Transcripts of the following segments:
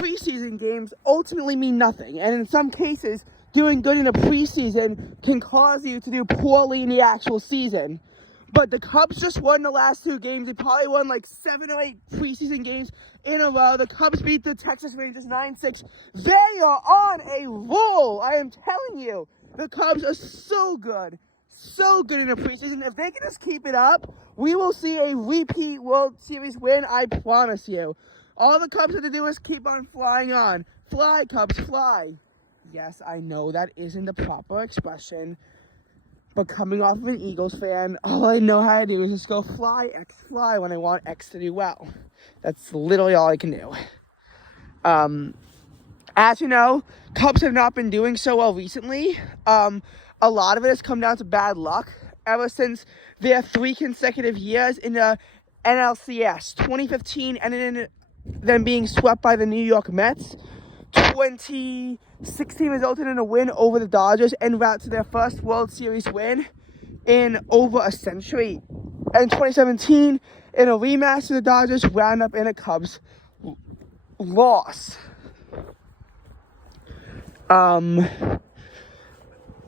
preseason games ultimately mean nothing. And in some cases, doing good in the preseason can cause you to do poorly in the actual season. But the Cubs just won the last 2 games. They probably won like 7 or 8 preseason games in a row. The Cubs beat the Texas Rangers 9-6. They are on a roll. I am telling you, the Cubs are so good in the preseason. If they can just keep it up, we will see a repeat World Series win, I promise you. All the Cubs have to do is keep on flying on. Fly, Cubs, fly. Yes, I know that isn't the proper expression, but coming off of an Eagles fan, all I know how to do is just go fly, X, fly when I want X to do well. That's literally all I can do. As you know, Cubs have not been doing so well recently. A lot of it has come down to bad luck ever since their 3 consecutive years in the NLCS. 2015 ended in them being swept by the New York Mets. 2016 resulted in a win over the Dodgers en route to their first World Series win in over a century. And 2017, in a rematch, the Dodgers wound up in a Cubs loss.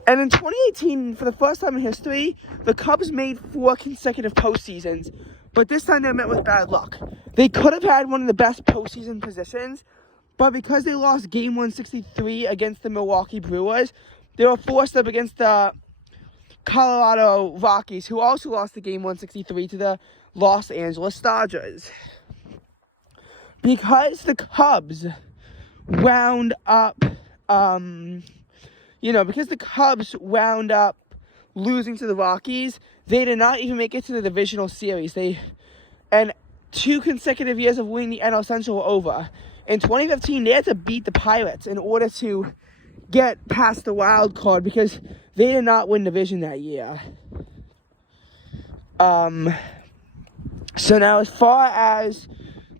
And in 2018, for the first time in history, the Cubs made 4 consecutive postseasons, but this time they were met with bad luck. They could have had one of the best postseason positions, but because they lost Game 163 against the Milwaukee Brewers, they were forced up against the Colorado Rockies, who also lost the Game 163 to the Los Angeles Dodgers. Because the Cubs wound up, losing to the Rockies, they did not even make it to the divisional series. And 2 consecutive years of winning the NL Central were over. In 2015, they had to beat the Pirates in order to get past the wild card because they did not win division that year. So now, as far as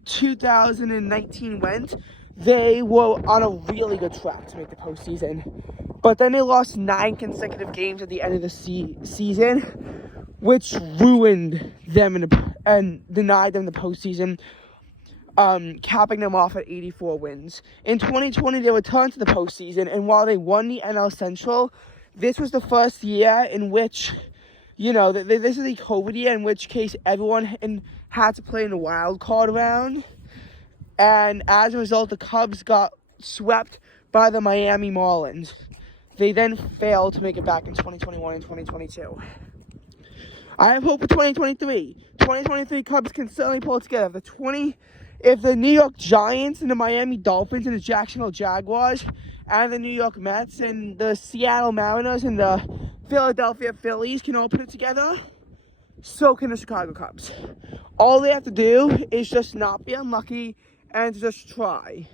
2019 went, they were on a really good track to make the postseason. But then they lost 9 consecutive games at the end of the season, which ruined them and denied them the postseason, capping them off at 84 wins. In 2020, they returned to the postseason, and while they won the NL Central, this was the first year in which, this is the COVID year, in which case everyone had to play in the wild card round. And as a result, the Cubs got swept by the Miami Marlins. They then failed to make it back in 2021 and 2022. I have hope for 2023. 2023 Cubs can certainly pull it together. If the New York Giants and the Miami Dolphins and the Jacksonville Jaguars and the New York Mets and the Seattle Mariners and the Philadelphia Phillies can all put it together, so can the Chicago Cubs. All they have to do is just not be unlucky and just try.